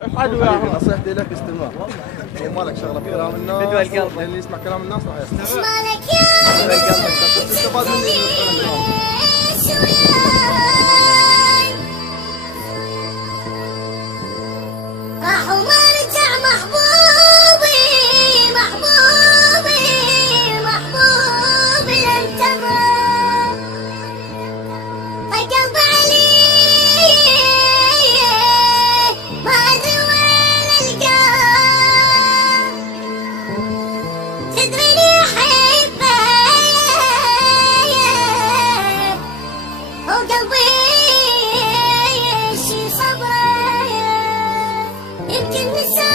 حبيبي نصيحتي لك استمر، وما لك شغله في كلام الناس، اللي يسمع كلام الناس راح يستمر. اسمع لك يا تستفاد مني راح ومرجع محبوبي محبوبي محبوبي انتظر قلب علي ما ادري وين القاه تدريني احبه وقلبي شي صبره يمكن نسى